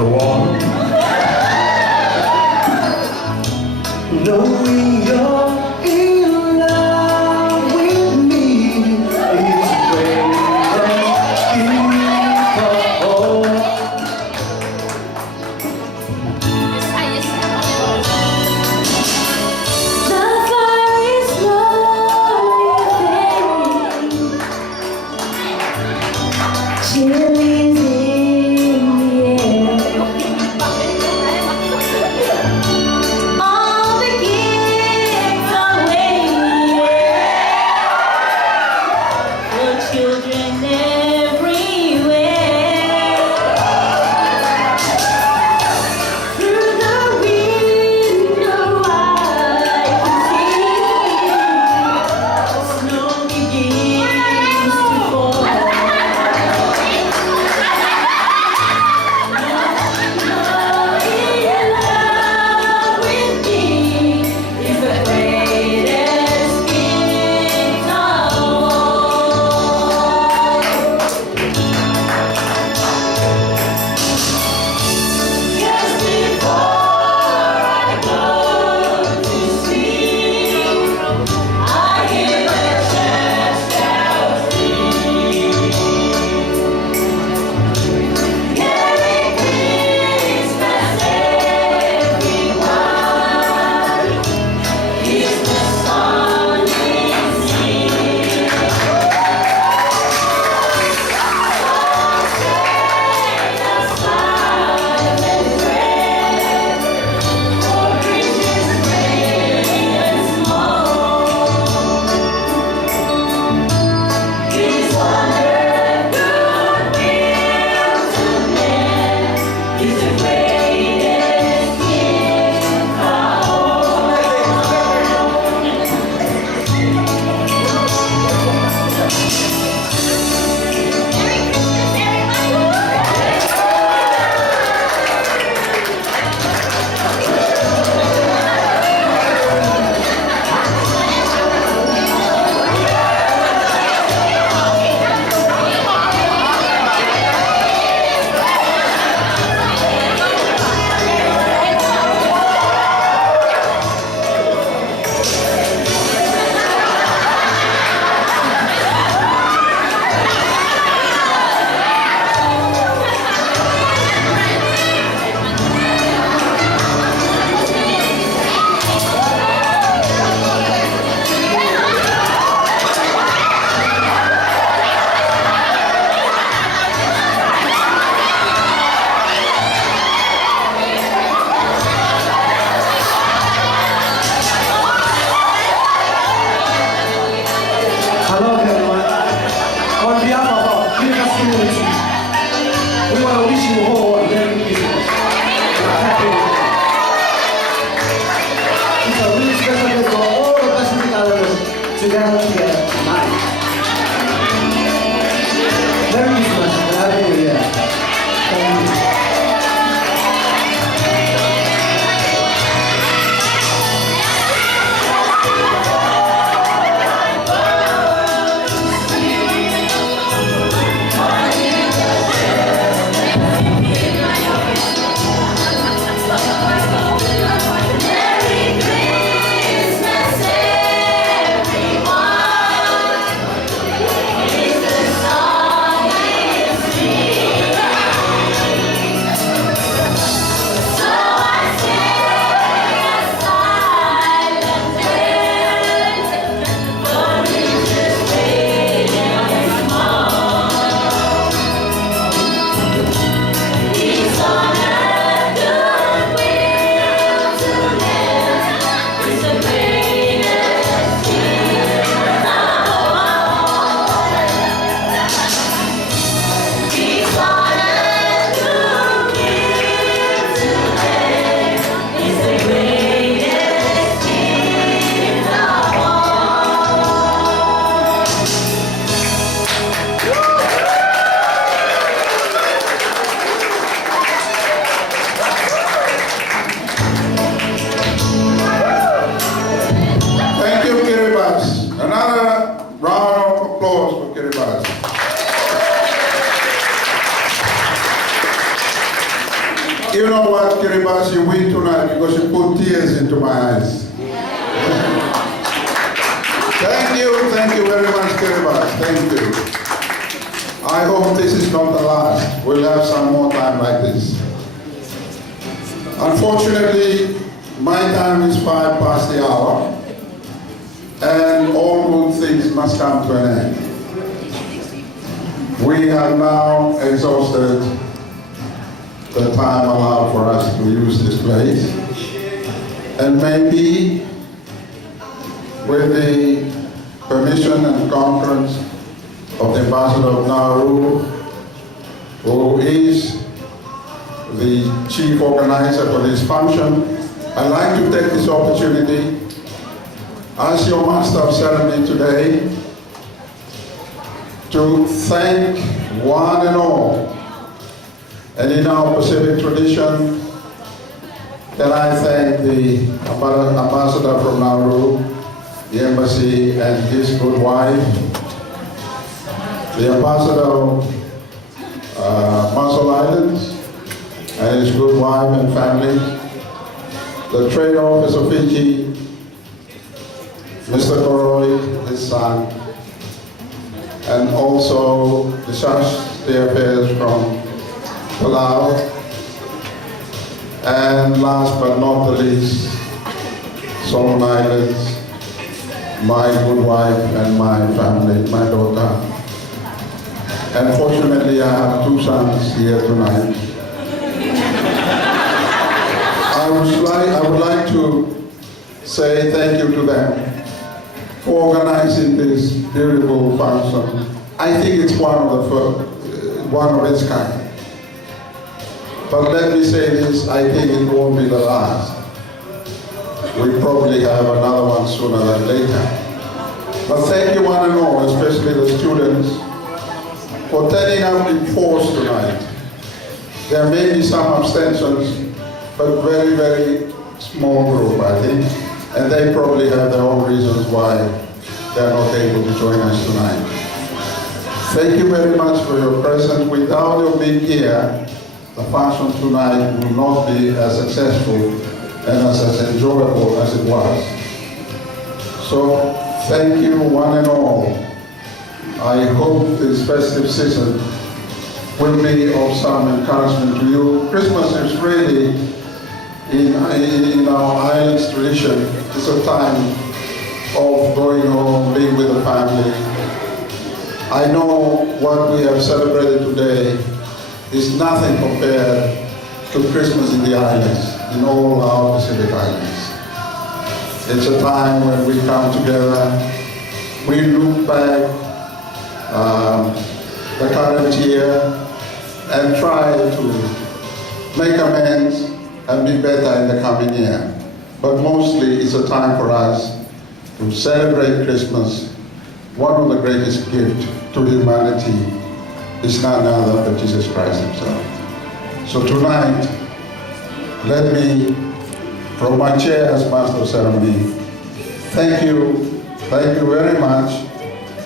the wall. Knowing you're in love with me is greatest gift of all. The fire is slowly fading, chilling in the air. All the gifts are waiting for children everywhere. Through the window I can see snow begins to fall. Hello everyone. On behalf of our PISA community, we want to wish you all a Merry Christmas and a Happy New Year. It's a really special day for all the Pacific Islanders together tonight. Merry Christmas and Happy New Year. Thank you. One You know what, Kiribati, you win tonight because you put tears into my eyes. Thank you very much, Kiribati. Thank you. I hope this is not the last. We'll have some more time like this. Unfortunately, my time is 5 past the hour, and all good things must come to an end. We have now exhausted the time allowed for us to use this place, and maybe with the permission and concurrence of the Ambassador of Nauru, who is the chief organizer for this function, I'd like to take this opportunity as your master of ceremony today to thank one and all. And in our Pacific tradition, can I thank the ambassador from Nauru, the embassy and his good wife, the ambassador of Marshall Islands and his good wife and family, the trade office of Fiji, Mr. Koroi, his son, and also the Charge d'Affaires from Palau, and last but not the least, Solomon Islands, my good wife and my family, my daughter. And fortunately, I have 2 sons here tonight. I would like to say thank you to them for organizing this beautiful function. I think it's one of its kind. But let me say this, I think it won't be the last. We probably have another one sooner than later. But thank you one and all, especially the students, for turning up in force tonight. There may be some abstentions, but very, very small group, I think. And they probably have their own reasons why they're not able to join us tonight. Thank you very much for your presence. Without your being here, the function tonight will not be as successful and as enjoyable as it was. So, thank you one and all. I hope this festive season will be of some encouragement to you. Christmas is really, in our island's tradition, it's a time of going home, being with the family. I know what we have celebrated today is nothing compared to Christmas in the islands, in all our Pacific Islands. It's a time when we come together, we look back the current year and try to make amends and be better in the coming year. But mostly it's a time for us to celebrate Christmas. One of the greatest gifts to humanity is none other than Jesus Christ himself. So tonight, let me, from my chair as Master of Ceremony, thank you very much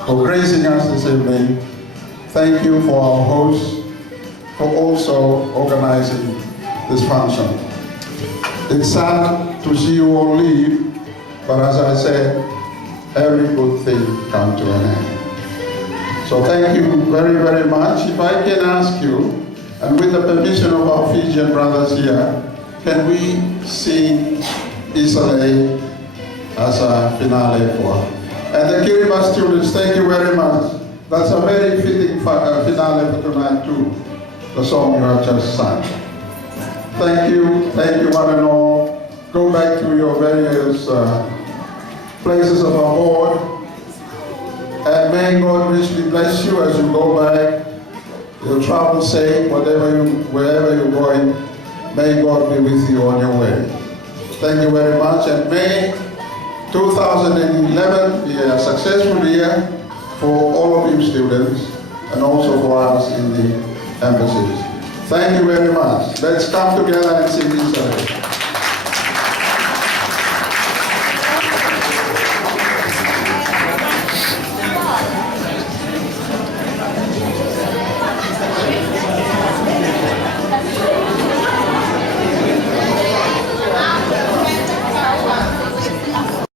for gracing us this evening. Thank you for our hosts for also organizing this function. It's sad to see you all leave, but as I said, every good thing comes to an end. So thank you very, very much. If I can ask you, and with the permission of our Fijian brothers here, can we sing Isale as a finale for? And the Kiribati students, thank you very much. That's a very fitting finale for tonight too, the song you have just sung. Thank you one and all. Go back to your various places of abode, and may God richly bless you as you go back. Your travel safe, wherever you're going, may God be with you on your way. Thank you very much, and may 2011 be a successful year for all of you students, and also for us in the embassies. Thank you very much. Let's come together and sing this song.